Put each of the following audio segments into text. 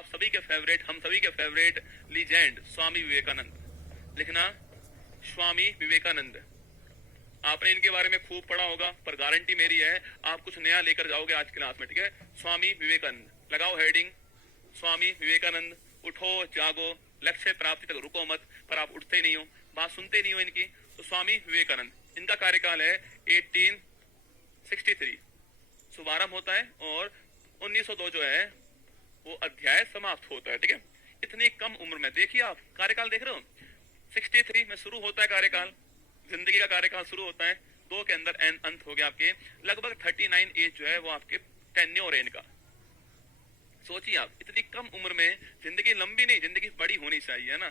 आप सभी के फेवरेट, हम सभी के फेवरेट लीजेंड स्वामी विवेकानंद। लिखना स्वामी विवेकानंद। आपने इनके बारे में खूब पढ़ा होगा, पर गारंटी मेरी है आप कुछ नया लेकर जाओगे आज क्लास में, ठीक है। स्वामी विवेकानंद लगाओ हेडिंग, स्वामी विवेकानंद। उठो जागो, लक्ष्य प्राप्ति तक रुको मत, पर आप उठते नहीं हो, बात सुनते नहीं हो इनकी। तो स्वामी विवेकानंद, इनका कार्यकाल है 1863 शुभारंभ होता है और 1902 जो है वो अध्याय समाप्त होता है, ठीक है। इतनी कम उम्र में देखिए आप कार्यकाल देख रहे हो, 63 में शुरू होता है कार्यकाल, जिंदगी का कार्यकाल शुरू होता है, 2 के अंदर अंत हो गया आपके। लगभग 39 एज जो है वो आपके टेन्योर है इनका। सोचिए आप, इतनी कम उम्र में जिंदगी लंबी नहीं, जिंदगी बड़ी होनी चाहिए, है ना।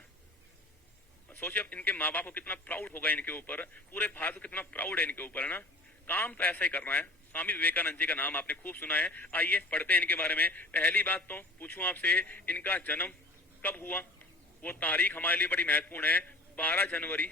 सोचिए आप, इनके माँ बाप को कितना प्राउड होगा इनके ऊपर, पूरे भारत को कितना प्राउड है इनके ऊपर, है ना। काम तो ऐसा ही करना है। स्वामी विवेकानंद जी का नाम आपने खूब सुना है, आइए पढ़ते हैं इनके बारे में। पहली बात तो पूछूं आपसे, इनका जन्म कब हुआ, वो तारीख हमारे लिए बड़ी महत्वपूर्ण है। 12 जनवरी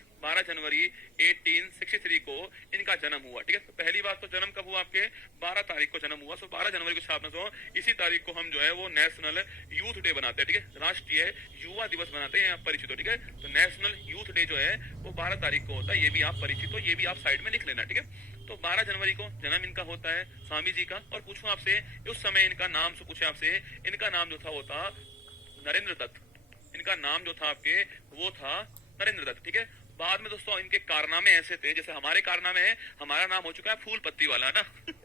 1863 को इनका जन्म हुआ, ठीक है। तो पहली बात तो जन्म कब हुआ आपके, 12 तारीख को जन्म हुआ। सो 12 जनवरी को छापना, सो इसी तारीख को हम जो है वो नेशनल यूथ डे बनाते हैं, ठीक है। राष्ट्रीय युवा दिवस बनाते हैं, आप परिचित हो, ठीक है। तो नेशनल यूथ डे जो है वो 12 तारीख को होता है, ये भी आप परिचित हो, ये भी आप साइड में लिख लेना, ठीक है। तो 12 जनवरी को जन्म इनका होता है स्वामी जी का। और पूछूं आपसे, उस समय इनका नाम से पूछे आपसे, इनका नाम जो था वो था नरेंद्र दत्त। इनका नाम जो था आपके वो था नरेंद्र दत्त, ठीक है। बाद में दोस्तों इनके कारनामे ऐसे थे, जैसे हमारे कारनामे हैं, हमारा नाम हो चुका है फूल पत्ती वाला, ना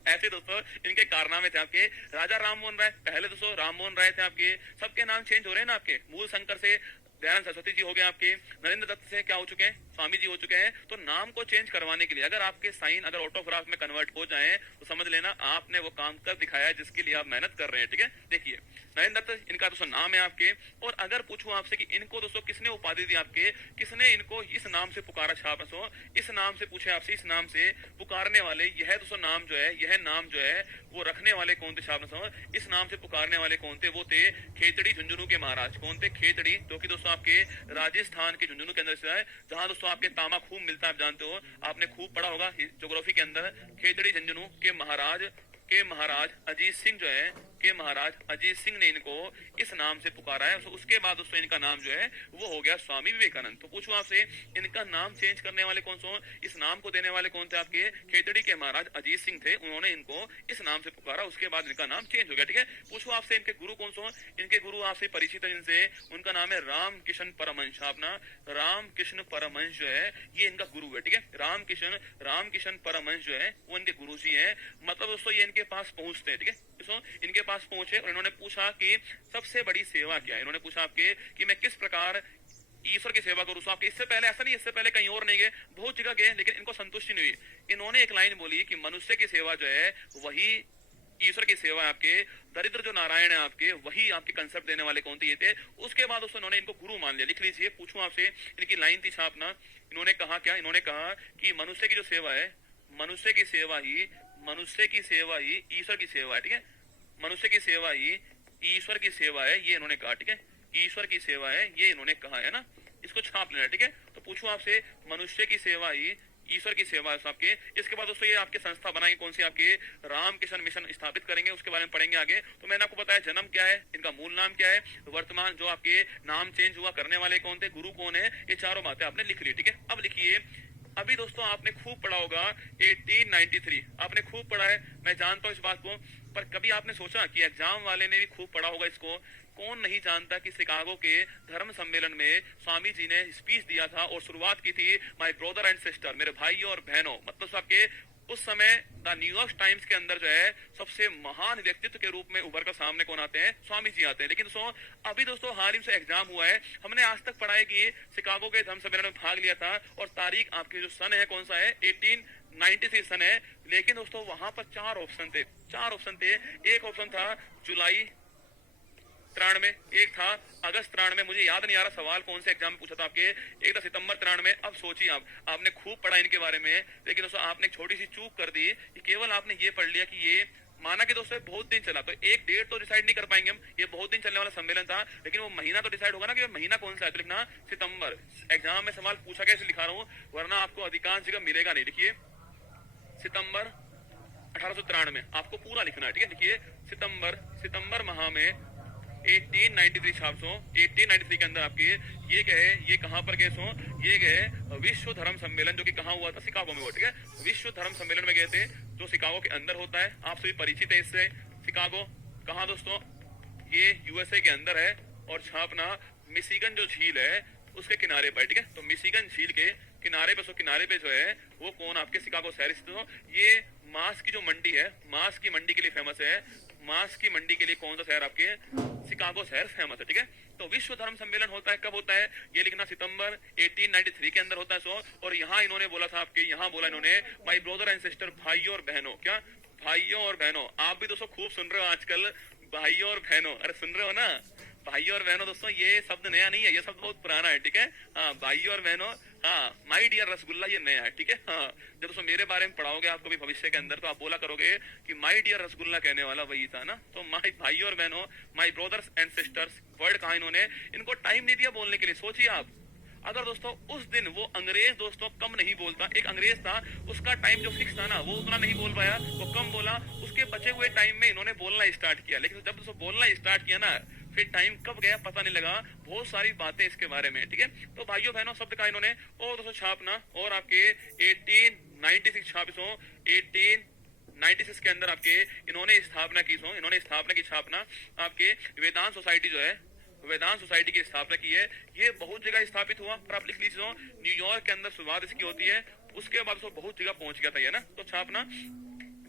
ऐसे दोस्तों इनके कारनामे थे आपके। राजा राम मोहन राय, पहले दोस्तों राम मोहन राय थे आपके, सबके नाम चेंज हो रहे हैं ना आपके। मूल शंकर से दयानंद सरस्वती जी हो गए आपके, नरेंद्र दत्त से क्या हो चुके हैं, स्वामी जी हो चुके हैं। तो नाम को चेंज करवाने के लिए अगर आपके साइन अगर ऑटोग्राफ में कन्वर्ट हो जाएं तो समझ लेना आपने वो काम कर दिखाया है जिसके लिए आप मेहनत कर रहे हैं, ठीक है। देखिए नरेंद्र दत्त इनका दोस्तों नाम है आपके। और अगर पूछूं आपसे कि इनको दोस्तों किसने उपाधि दी आपके, किसने इनको इस नाम से पुकारा, छाप दोस्तों इस नाम से पूछे आपसे, इस नाम से पुकारने वाले, यह दोस्तों नाम जो है, यह नाम जो है वो रखने वाले कौन थे, छाप दोस्तों इस नाम से पुकारने वाले कौन थे, वो थे खेतड़ी झुंझुनू के महाराज। कौन थे, खेतड़ी, जो कि दोस्तों आपके राजस्थान के झुंझुनू के अंदर से है, जहां दोस्तों आपके तांबा खूब मिलता है, आप जानते हो, आपने खूब पढ़ा होगा ज्योग्राफी के अंदर। खेतड़ी झुंझुनू के महाराज अजीत सिंह जो है, के महाराज अजीत सिंह ने इनको इस नाम से पुकारा है। उसके बाद दोस्तों इनका नाम जो है वो हो गया स्वामी विवेकानंद। तो पूछूं आपसे, इनका नाम चेंज करने वाले कौन से, इस नाम को देने वाले कौन थे आपके, खेतड़ी के महाराज अजीत सिंह थे, उन्होंने इनको इस नाम से पुकारा, उसके बाद इनका नाम चेंज हो गया, ठीक है। पूछूं आपसे, इनके गुरु कौन से, इनके गुरु आपसे परिचित है इनसे, उनका नाम है राम किशन परमहंस। अपना राम कृष्ण परमहंस जो है ये इनका गुरु है, ठीक है। राम किशन परमहंस जो है वो इनके गुरु जी है। मतलब दोस्तों ये इनके पास पहुंचते हैं, ठीक है। इनके पास पहुंचे और इन्होंने पूछा कि सबसे बड़ी सेवा क्या है। इन्होंने पूछा आपके कि मैं किस प्रकार ईश्वर की सेवा करूं। आपके इससे पहले ऐसा नहीं, इससे पहले कहीं और नहीं गए, बहुत जगह गए, लेकिन इनको संतुष्टि नहीं हुई। इन्होंने एक लाइन बोली कि मनुष्य की सेवा जो है वही ईश्वर की सेवा है। आपके दरिद्र जो नारायण है आपके, वही आपके कंसेप्ट देने वाले कौन थे, ये थे। उसके बाद दोस्तों इन्होंने इनको गुरु मान लिया। लिख लीजिए, पूछूं आपसे, इनकी लाइन थी छापना। इन्होंने कहा क्या, इन्होंने कहा कि मनुष्य की जो सेवा है, मनुष्य की सेवा ही ईश्वर की सेवा है, ठीक है। मनुष्य की सेवा ही ईश्वर की सेवा है, ये इन्होंने कहा, ठीक है। ईश्वर की सेवा है ये इन्होंने कहा, है ना। इसको छाप लेना, ठीक है। तो पूछूं आपसे, मनुष्य की सेवा ही ईश्वर की सेवा है आपके। इसके बाद दोस्तों ये आपके संस्था बनाएंगे, कौन सी, आपके रामकृष्ण मिशन स्थापित करेंगे, उसके बारे में पढ़ेंगे आगे। तो मैंने आपको बताया जन्म क्या है, इनका मूल नाम क्या है, वर्तमान जो आपके नाम चेंज हुआ करने वाले कौन थे, गुरु कौन है, ये चारों बातें आपने लिख ली, ठीक है। अब लिखिए, अभी दोस्तों आपने खूब पढ़ा होगा 1893, आपने खूब पढ़ा है, मैं जानता हूं इस बात को, पर कभी आपने सोचा कि एग्जाम वाले ने भी खूब पढ़ा होगा इसको। कौन नहीं जानता कि शिकागो के धर्म सम्मेलन में स्वामी जी ने स्पीच दिया था और शुरुआत की थी माय ब्रदर एंड सिस्टर, मेरे भाइयों और बहनों। मतलब आपके उस समय द न्यूयॉर्क टाइम्स के अंदर जो है सबसे महान व्यक्तित्व के रूप में उभर कर सामने कौन आते हैं, स्वामी जी आते हैं। लेकिन दोस्तों अभी दोस्तों हाल ही से एग्जाम हुआ है, हमने आज तक पढ़ा है कि शिकागो के धर्म सम्मेलन में भाग लिया था और तारीख आपके जो सन है कौन सा है, 1893 सन है। लेकिन दोस्तों वहां पर 4 ऑप्शन थे। एक ऑप्शन था जुलाई 93, एक था अगस्त 93, मुझे याद नहीं आ रहा सवाल कौन से एग्जाम में पूछा था आपके, एक था सितंबर 93। अब सोचिए आपने खूब पढ़ा इनके बारे में, लेकिन दोस्तों आपने एक छोटी सी चूक कर दी कि केवल आपने ये पढ़ लिया कि ये माना कि दोस्तों बहुत दिन चला, तो एक डेट तो डिसाइड नहीं कर पाएंगे हम, ये बहुत दिन चलने वाला सम्मेलन था, लेकिन वो महीना तो डिसाइड होगा ना कि महीना कौन सा है। तो लिखना सितंबर। एग्जाम में सवाल पूछा गया इसलिए लिखा रहा हूँ, वरना आपको अधिकांश जगह मिलेगा नहीं। लिखिए सितंबर 1893, आपको पूरा लिखना है, ठीक है। लिखिए सितंबर माह में 1893 छाप सो 1893 के अंदर आपके ये गए, ये कहां पर गए सो, ये गए विश्व धर्म सम्मेलन, जो कि कहां हुआ था, शिकागो में हुआ, ठीक है। विश्व धर्म सम्मेलन में गए थे, जो शिकागो के अंदर होता है। आप सभी परिचित है इससे। शिकागो कहां दोस्तों, ये यूएसए के अंदर है, और छापना मिशिगन जो झील है उसके किनारे पर, ठीक है। तो मिशिगन झील के किनारे पे, किनारे पे जो है वो कौन, आपके शिकागो शहर स्थित हो। ये मांस की जो मंडी है, मांस की मंडी के लिए फेमस है। मांस की मंडी के लिए कौन सा शहर, आपके शिकागो शहर फेमस है, ठीक है। तो विश्व धर्म सम्मेलन होता है, कब होता है ये लिखना, सितंबर 1893 के अंदर होता है सो। और यहाँ इन्होंने बोला था आपके, यहाँ बोला इन्होंने, माय ब्रदर एंड सिस्टर, भाइयों और बहनों, क्या भाइयों और बहनों। आप भी दोस्तों खूब सुन रहे हो आजकल, भाइयों और बहनों, अरे सुन रहे हो ना भाइयों और बहनों। दोस्तों ये शब्द नया नहीं है, ये शब्द बहुत पुराना है, ठीक है। हाँ, भाइयों और बहनों, हाँ, माय डियर रसगुल्ला ये नया है, ठीक है। हाँ, जब दोस्तों मेरे बारे में पढ़ाओगे आपको भी भविष्य के अंदर, तो आप बोला करोगे कि माय डियर रसगुल्ला कहने वाला वही था ना। तो माय भाइयों और बहनों, my brothers and sisters, word कहा इन्होंने, इनको टाइम नहीं दिया बोलने के लिए। सोचिए आप, अगर दोस्तों उस दिन वो अंग्रेज दोस्तों कम नहीं बोलता, एक अंग्रेज था, उसका टाइम जो फिक्स था ना, वो उतना नहीं बोल पाया, वो कम बोला, उसके बचे हुए टाइम में इन्होंने बोलना स्टार्ट किया। लेकिन जब दोस्तों बोलना स्टार्ट किया ना, फिर टाइम कब गया पता नहीं लगा। बहुत सारी बातें इसके बारे में, ठीक है। तो भाइयों बहनों शब्द का इन्होंने और दोस्तों छापना, और आपके 1896 छापिसों 1896 के अंदर आपके इन्होंने स्थापना की सो, इन्होंने स्थापना की छापना आपके वेदांत सोसाइटी जो है, वेदांत सोसाइटी की स्थापना की है। ये बहुत जगह स्थापित हुआ, पर आप लिख लीजिए न्यूयॉर्क के अंदर शुरुआत इसकी होती है, उसके बाद बहुत जगह पहुंच गया था ये ना। तो छापना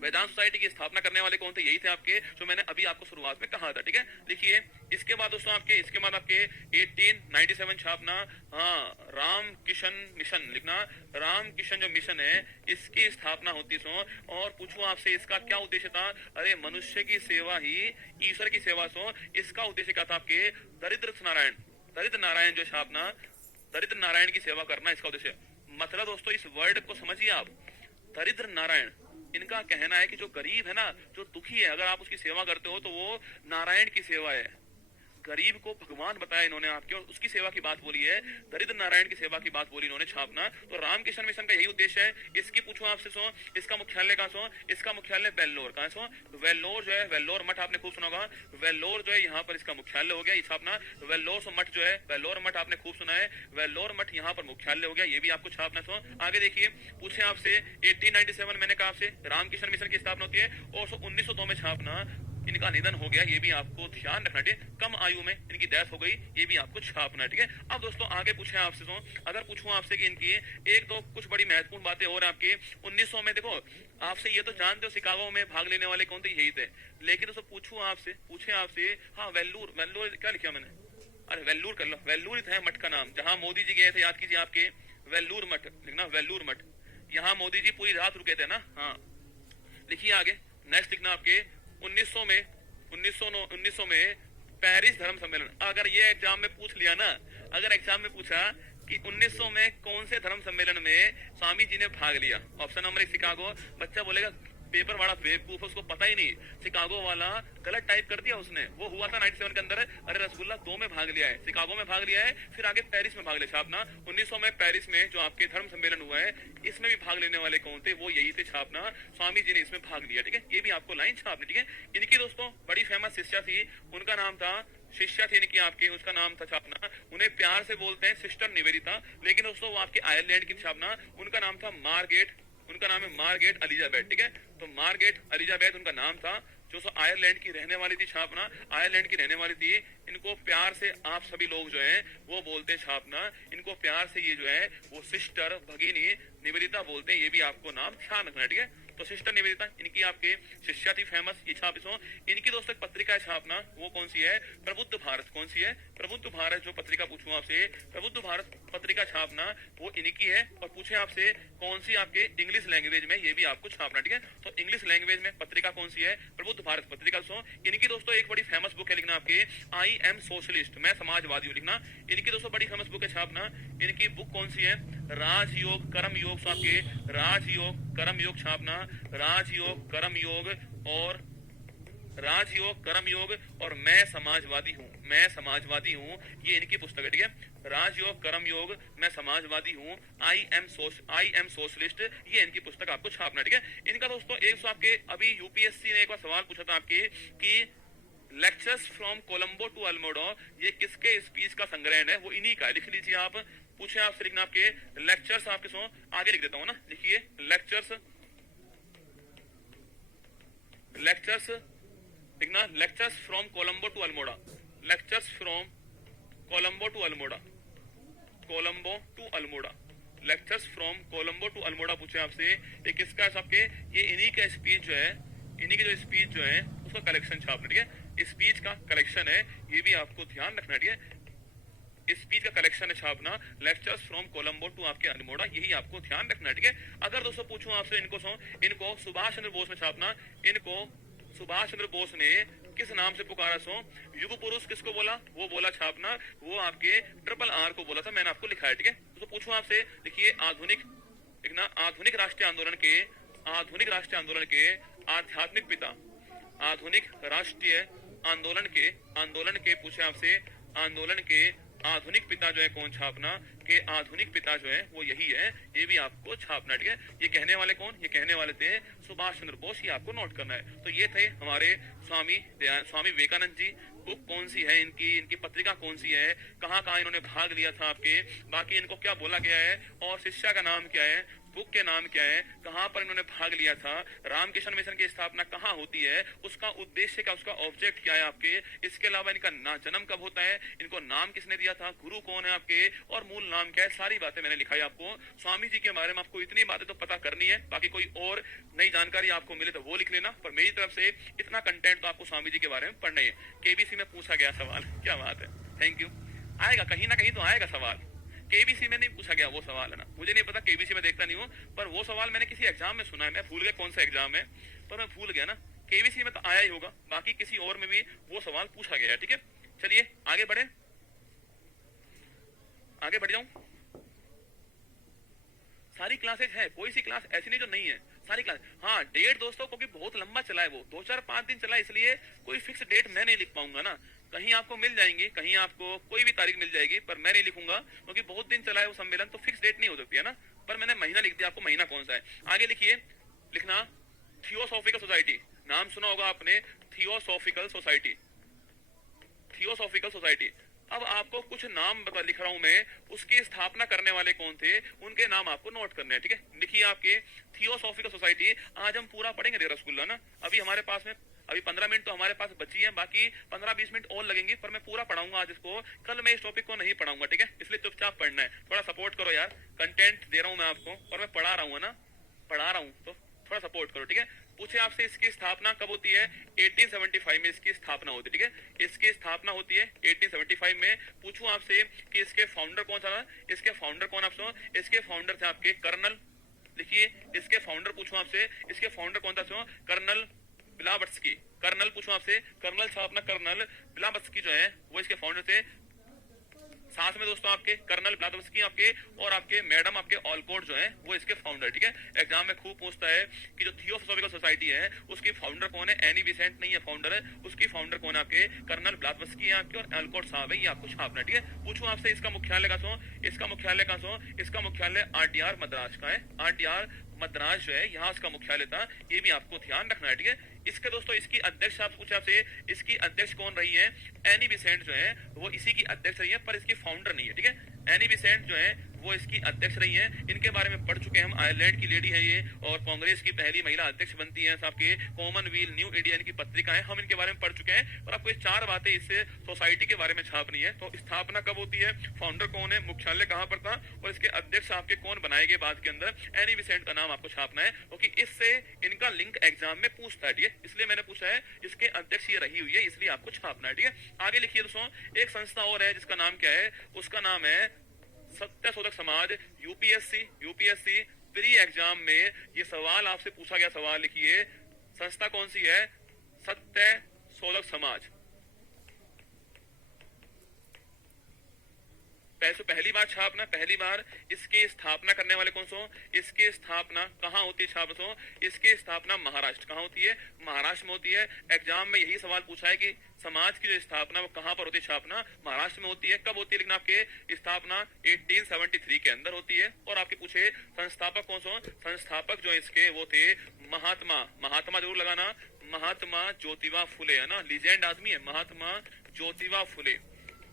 वेदांत सोसाइटी की स्थापना करने वाले कौन थे, यही थे आपके, जो मैंने अभी आपको शुरुआत में कहा था, ठीक है। लिखिए, इसके बाद दोस्तों आपके, इसके बाद आपके 1897 छापना, हाँ, राम किशन मिशन लिखना, राम किशन जो मिशन है इसकी स्थापना होती सो। और पूछूं आपसे इसका क्या उद्देश्य था, अरे मनुष्य की सेवा ही ईश्वर की सेवा सो। इसका उद्देश्य क्या था आपके, दरिद्र नारायण, दरिद्र नारायण जो छापना, दरिद्र नारायण की सेवा करना इसका उद्देश्य। मतलब दोस्तों इस वर्ड को समझिए आप, दरिद्र नारायण, इनका कहना है कि जो गरीब है ना, जो दुखी है, अगर आप उसकी सेवा करते हो तो वो नारायण की सेवा है। गरीब को भगवान बताया इन्होंने आपके, और उसकी सेवा की बात बोली है, दरिद्र नारायण की सेवा की बात बोली इन्होंने छापना। तो रामकिशन मिशन का यही उद्देश्य है। इसकी पूछूं आपसे सो, इसका मुख्यालय कहां सो, इसका मुख्यालय वेल्लोर, कहां सो, वेल्लोर जो है, वेल्लोर मठ आपने खूब सुना होगा, वेल्लोर जो है यहाँ पर इसका मुख्यालय हो गया। ये छापना वेल्लोर मठ जो है, वेल्लोर मठ आपने खूब सुना है, वेल्लोर मठ यहाँ पर मुख्यालय हो गया, ये भी आपको छापना सो। आगे देखिए, पूछे आपसे 1897 मैंने कहा आपसे रामकिशन मिशन की स्थापना होती है, और 1902 में छापना इनका निधन हो गया, ये भी आपको ध्यान रखना, ठीक है। कम आयु में इनकी डेथ हो गई, ये भी आपको छापना, ठीक है। अब दोस्तों आगे पूछे आपसे तो, अगर पूछूं आपसे कि इनकी एक दो कुछ बड़ी महत्वपूर्ण बातें और आपके 1900 में, देखो आपसे ये तो जानते हो शिकागो में भाग लेने वाले कौन थे, यही थे। लेकिन दोस्तों पूछूं आपसे, पूछे आपसे, हाँ वेल्लूर, वेल्लूर क्या लिखा मैंने, अरे वेल्लूर कर लो, वेल्लूर है मठ का नाम, जहां मोदी जी गए थे, याद कीजिए आपके, वेल्लूर मठ लिखना, वेल्लूर मठ। यहाँ मोदी जी पूरी रात रुके थे ना, हाँ। लिखिए आगे, नेक्स्ट लिखना आपके 1900 में, 1900 में पेरिस धर्म सम्मेलन। अगर ये एग्जाम में पूछ लिया ना, अगर एग्जाम में पूछा कि 1900 में कौन से धर्म सम्मेलन में स्वामी जी ने भाग लिया, ऑप्शन नंबर 1 शिकागो, बच्चा बोलेगा पेपर बड़ा बेवकूफ, उसको पता ही नहीं, शिकागो वाला गलत टाइप कर दिया उसने, वो हुआ था 97 के अंदर। अरे रसगुल्ला 2 में भाग लिया है, शिकागो में भाग लिया है, फिर आगे पेरिस में भाग लिया छापना। 1900 में पेरिस में जो आपके धर्म सम्मेलन हुआ है, इसमें भी भाग लेने वाले कौन थे, वो यही थे छापना, स्वामी जी ने इसमें भाग लिया, ठीक है। ये भी आपको लाइन छापनी, ठीक है। इनकी दोस्तों बड़ी फेमस शिष्या थी, उनका नाम था, शिष्या थी इनकी आपके, उसका नाम था छापना, उन्हें प्यार से बोलते हैं सिस्टर निवेदिता, लेकिन दोस्तों वो आपके आयरलैंड की छापना, उनका नाम था मार्गेट, उनका नाम है मार्गेट एलिजाबेथ, ठीक है। तो मार्गेट एलिजाबेथ उनका नाम था, जो आयरलैंड की रहने वाली थी छापना, आयरलैंड की रहने वाली थी। इनको प्यार से आप सभी लोग जो है वो बोलते हैं छापना, इनको प्यार से ये जो है वो सिस्टर भगिनी निवेदिता बोलते हैं, ये भी आपको नाम ध्यान रखना, ठीक है। तो सिस्टर निवेदिता इनकी आपके शिष्या थी फेमस, ये छापिसों। इनकी दोस्तों पत्रिका छापना, वो कौन सी है, प्रबुद्ध भारत, कौन सी है, प्रबुद्ध भारत। जो पत्रिका पूछूं आपसे, प्रबुद्ध भारत पत्रिका छापना वो इनकी है। और पूछे आपसे कौन सी आपके इंग्लिश लैंग्वेज में, ये भी आपको छापना, ठीक है। तो इंग्लिश लैंग्वेज में पत्रिका कौन सी है, प्रबुद्ध भारत पत्रिका। इनकी दोस्तों एक बड़ी फेमस बुक है, लिखना आपके आई एम सोशलिस्ट, मैं समाजवादी हूं, लिखना। इनकी दोस्तों बड़ी फेमस बुक है छापना, इनकी बुक कौन सी है, राजयोग कर्म योग, आपके राजयोग कर्म योग छापना, राजयोग कर्म योग और राजयोग कर्म योग और मैं समाजवादी हूँ, मैं समाजवादी हूँ, ये इनकी पुस्तक है, ठीक है। राजयोग कर्म योग, मैं समाजवादी हूँ, आई एम सोशलिस्ट, ये इनकी पुस्तक आपको छापना, ठीक है। इनका दोस्तों एक आपके अभी यूपीएससी ने एक बार सवाल पूछा था आपके कि lectures from Colombo to Almora, ये किसके स्पीच का संग्रहण है? वो इन्हीं का है, लिख लीजिए आप। पूछे आपसे लिखना आपके लेक्चर्स, आपके सो आगे लिख देता हूं ना, लिखिए लेक्चर्स, लेक्चर्स लिखना, lectures from Colombo to Almora, lectures from Colombo to Almora, Colombo to Almora, lectures from Colombo to Almora पूछे आपसे, ये किसका है आपके? ये इन्हीं का स्पीच जो है, इन्हीं की जो स्पीच जो है उसका कलेक्शन छापना, ठीक है? स्पीच का कलेक्शन है, ये भी आपको ध्यान रखना, ठीक है? स्पीच का कलेक्शन है छापना, लेक्चर्स फ्रॉम कोलंबो टू आपके अल्मोड़ा, यही आपको ध्यान रखना है, ठीक है? अगर दोस्तों पूछूं आपसे इनको सुभाष चंद्र बोस में छापना, इनको सुभाष चंद्र बोस ने किस नाम से पुकारा सो? युग पुरुष किसको बोला? वो बोला छापना, वो आपके ट्रिपल आर को बोला था, मैंने आपको लिखा है, ठीक है? तो पूछूं आपसे, देखिए आधुनिक, लिखना आधुनिक राष्ट्रीय आंदोलन के, आधुनिक राष्ट्रीय आंदोलन के आध्यात्मिक पिता, आधुनिक राष्ट्रीय आंदोलन के पूछे आपसे, आंदोलन के आधुनिक पिता जो है कौन छापना? के आधुनिक पिता जो है वो यही है, ये भी आपको छापना, ठीक है? ये कहने वाले कौन? ये कहने वाले थे सुभाष चंद्र बोस, ये आपको नोट करना है। तो ये थे हमारे स्वामी विवेकानंद जी। बुक कौन सी है इनकी, इनकी पत्रिका कौन सी है, कहाँ कहाँ इन्होंने भाग लिया था आपके, बाकी इनको क्या बोला गया है, और शिक्षा का नाम क्या है, बुक के नाम क्या है, कहां पर इन्होंने भाग लिया था, रामकृष्ण मिशन की स्थापना कहां होती है, उसका उद्देश्य क्या, उसका ऑब्जेक्ट क्या है आपके, इसके अलावा इनका जन्म कब होता है, इनको नाम किसने दिया था, गुरु कौन है आपके, और मूल नाम क्या है, सारी बातें मैंने लिखाई आपको। स्वामी जी के बारे में आपको इतनी बातें तो पता करनी है, बाकी कोई और नई जानकारी आपको मिले तो वो लिख लेना, पर मेरी तरफ से इतना कंटेंट तो आपको स्वामी जी के बारे में पढ़ना है। केबीसी में पूछा गया सवाल, क्या बात है, थैंक यू। आएगा कहीं ना कहीं तो आएगा सवाल, केबीसी में नहीं पूछा गया वो सवाल है ना, मुझे नहीं पता, केबीसी में देखता नहीं हूँ, पर वो सवाल मैंने किसी एग्जाम में सुना है, मैं भूल गया कौन सा एग्जाम है, पर मैं भूल गया ना, केबीसी में तो आया ही होगा, बाकी किसी और में भी वो सवाल पूछा गया है, ठीक है? चलिए आगे बढ़े, आगे बढ़ जाऊं। सारी क्लासेज है, कोई सी क्लास ऐसी नहीं जो नहीं है, सारी क्लास। हाँ, डेट दोस्तों क्योंकि बहुत लंबा चला है, वो 2 4 5 दिन चला, इसलिए कोई फिक्स डेट मैं नहीं लिख पाऊंगा ना, कहीं आपको मिल जाएंगी, कहीं आपको कोई भी तारीख मिल जाएगी, पर मैं नहीं लिखूंगा क्योंकि बहुत दिन चला है वो सम्मेलन, तो फिक्स डेट नहीं हो सकती है ना, पर मैंने महीना लिख दिया आपको, महीना कौन सा है। आगे लिखिए, लिखना थियोसॉफिकल सोसाइटी, नाम सुना होगा आपने, थियोसॉफिकल सोसाइटी, थियोसॉफिकल सोसाइटी। अब आपको कुछ नाम बता लिख रहा हूं मैं, उसकी स्थापना करने वाले कौन थे, उनके नाम आपको नोट करने हैं, ठीक है? लिखिए आपके थियोसॉफिकल सोसाइटी, आज हम पूरा पढ़ेंगे डेरा स्कूल ना, अभी हमारे पास में अभी 15 मिनट तो हमारे पास बची है, बाकी 15-20 मिनट और लगेंगी, पर मैं पूरा पढ़ाऊंगा आज इसको, कल मैं इस टॉपिक को नहीं पढ़ाऊंगा, ठीक है? इसलिए चुपचाप पढ़ना है, थोड़ा सपोर्ट करो यार, कंटेंट दे रहा हूं मैं आपको और मैं पढ़ा रहा हूं ना, पढ़ा रहा हूं तो थोड़ा सपोर्ट करो, ठीक है? पूछे आपसे इसकी स्थापना कब होती है? 1875 में इसकी स्थापना होती है, ठीक है? इसकी स्थापना होती है 1875 में। पूछूं आपसे कि इसके फाउंडर कौन था? इसके फाउंडर कौन आप सुनो, इसके फाउंडर थे आपके कर्नल, लिखिए इसके फाउंडर पूछूं आपसे, इसके फाउंडर कौन था सुनो, कर्नल ब्लावत्स्की। कर्नल पूछूं आपसे, कर्नल साहब ना, कर्नल ब्लावत्स्की जो है वो इसके फाउंडर थे। साथ में दोस्तों आपके कर्नल ब्लावत्स्की आपके और आपके मैडम आपके ऑलकोट जो है वो इसके फाउंडर, ठीक है? एग्जाम में खूब पूछता है कि जो थियोसॉफिकल सोसाइटी है उसकी फाउंडर कौन है, एनी बिसेंट नहीं है फाउंडर है, उसकी फाउंडर कौन है आपके, कर्नल ब्लावत्स्की है आपके, और ऑलकोट साहब है, ये आपको छापना, ठीक है? पूछूं आपसे इसका मुख्यालय कहां सो, इसका मुख्यालय कहां सो, इसका मुख्यालय आरटीआर मद्रास का है, आरटीआर मद्रास जो है यहाँ उसका मुख्यालय था, ये भी आपको ध्यान रखना है, ठीक है? इसके दोस्तों इसकी अध्यक्ष आप पूछा आपसे, इसकी अध्यक्ष कौन रही है, एनी बिसेंट जो है वो इसी की अध्यक्ष रही है, पर इसकी फाउंडर नहीं है, ठीक है? एनी बिसेंट जो है वो इसकी अध्यक्ष रही है, इनके बारे में पढ़ चुके हैं हम, आयरलैंड की लेडी है ये, और कांग्रेस की पहली महिला अध्यक्ष बनती है, आपके कॉमनवेल्थ न्यू इंडिया इनकी पत्रिका है, हम इनके बारे में पढ़ चुके हैं, और आपको ये 4 बातें इससे सोसाइटी के बारे में छापनी है। तो स्थापना कब होती है, फाउंडर कौन है, मुख्यालय कहां पर था, और इसके अध्यक्ष आपके कौन बनाए गए बाद के अंदर, एनी बिसेंट का नाम आपको छापना है, क्योंकि इससे इनका लिंक एग्जाम में पूछता है, ठीक है? इसलिए मैंने पूछा है, इसके अध्यक्ष ये रही हुई है, इसलिए आपको छापना है, ठीक है? आगे लिखिए दोस्तों, एक संस्था और है जिसका नाम क्या है, उसका नाम है सत्य शोधक समाज। यूपीएससी प्री एग्जाम में ये सवाल आपसे पूछा गया, सवाल लिखिए, संस्था कौन सी है, सत्य शोधक समाज। पहली बार छापना, पहली बार इसकी स्थापना करने वाले कौन सो, इसकी स्थापना कहां होती है, छाप सो, इसकी स्थापना महाराष्ट्र, कहां होती है, महाराष्ट्र में होती है। एग्जाम में यही सवाल पूछा है कि समाज की जो स्थापना वो कहां पर होती है, छापना महाराष्ट्र में होती है। कब होती है, लेकिन आपके स्थापना 1873 के अंदर होती है। और आपके पूछे संस्थापक कौन सो, संस्थापक जो इसके वो थे महात्मा, महात्मा जरूर लगाना, महात्मा ज्योतिबा फुले, है ना, लीजेंड आदमी है महात्मा ज्योतिबा फुले।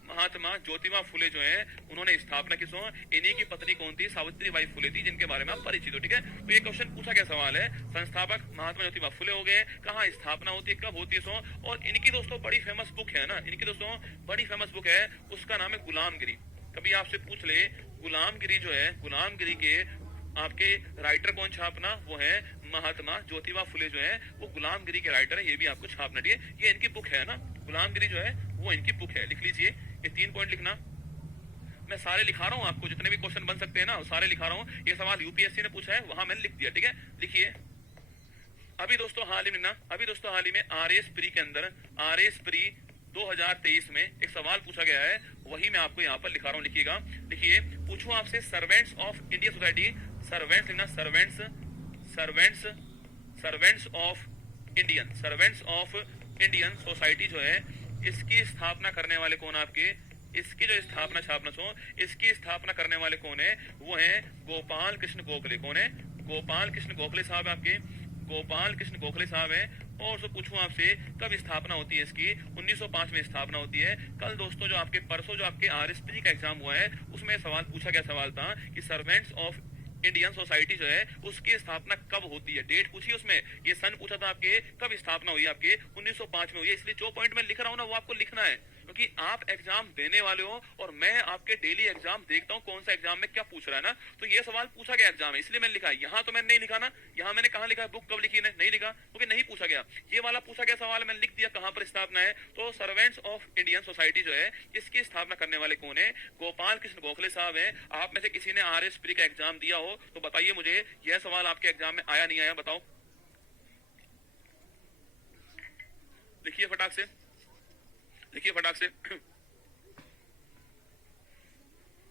महात्मा ज्योतिबा फुले जो है उन्होंने स्थापना किसो, इन्हीं की पत्नी कौन थी, सावित्रीबाई फुले थी, जिनके बारे में आप परिचित हो, ठीक है। तो ये क्वेश्चन पूछा गया सवाल है, संस्थापक महात्मा ज्योतिबा फुले हो गए, कहाँ स्थापना होती है, कब होती है, सो। और इनकी दोस्तों बड़ी फेमस बुक है ना, इनकी दोस्तों बड़ी फेमस बुक है, उसका नाम है गुलामगिरी। कभी आपसे पूछ ले गुलामगिरी जो है, गुलामगिरी के आपके राइटर कौन छापना, वो है महात्मा ज्योतिबा फुले जो है, वो गुलामगिरी के राइटर है, ये भी आपको छापना, ठीक है। ये इनकी बुक है ना, गुलामगिरी जो है वो इनकी बुक है, लिख लीजिए, ये 3 पॉइंट लिखना। मैं सारे लिखा रहा हूँ आपको, जितने भी क्वेश्चन बन सकते हैं ना सारे लिखा रहा हूँ। ये सवाल यूपीएससी ने पूछा है, वहां मैंने लिख दिया, ठीक है, लिखिए। अभी दोस्तों हाल ही में ना, अभी दोस्तों हाल ही में आरएस प्री के अंदर, आरएस प्री 2023 में एक सवाल पूछा गया है, वही मैं आपको यहाँ पर लिखा रहा हूँ, लिखिएगा, लिखिए। पूछो आपसे servants of Indian society, servants लिखना, servants, servants, servants of Indian, servants of Indian society जो है, इसकी स्थापना करने वाले कौन आपके, इसकी जो स्थापना छापना सो, इसकी स्थापना करने वाले कौन है, वो है गोपाल कृष्ण गोखले। कौन है, गोपाल कृष्ण गोखले साहब आपके, गोपाल कृष्ण गोखले साहब है। और तो पूछूं आपसे कब स्थापना होती है इसकी, 1905 में स्थापना होती है। कल दोस्तों जो आपके परसों जो आपके आरएसपी का एग्जाम हुआ है, उसमें सवाल पूछा गया, सवाल था कि सर्वेंट्स ऑफ इंडियन सोसाइटी जो है उसकी स्थापना कब होती है, डेट पूछी उसमें, ये सन पूछा था आपके, कब स्थापना हुई आपके, 1905 में हुई है। इसलिए जो पॉइंट मैं लिख रहा हूँ ना वो आपको लिखना है, क्योंकि आप एग्जाम देने वाले हो और मैं आपके डेली एग्जाम देखता हूँ कौन सा एग्जाम में क्या पूछ रहा है ना। तो ये सवाल पूछा गया एग्जाम में, इसलिए मैंने लिखा। यहाँ तो मैंने नहीं लिखा ना, यहाँ मैंने कहा लिखा है, बुक कब लिखी नहीं लिखा, क्योंकि नहीं पूछा गया। ये वाला पूछा गया सवाल मैंने लिख दिया कहाँ पर स्थापना है। तो सर्वेंट्स ऑफ इंडियन सोसाइटी जो है, इसकी स्थापना करने वाले कौन है, गोपाल कृष्ण गोखले साहब है। आप में से किसी ने आरएसपी का एग्जाम दिया हो तो बताइए मुझे, यह सवाल आपके एग्जाम में आया नहीं आया, बताओ, लिखिए फटाक से, लिखिए फटाक से।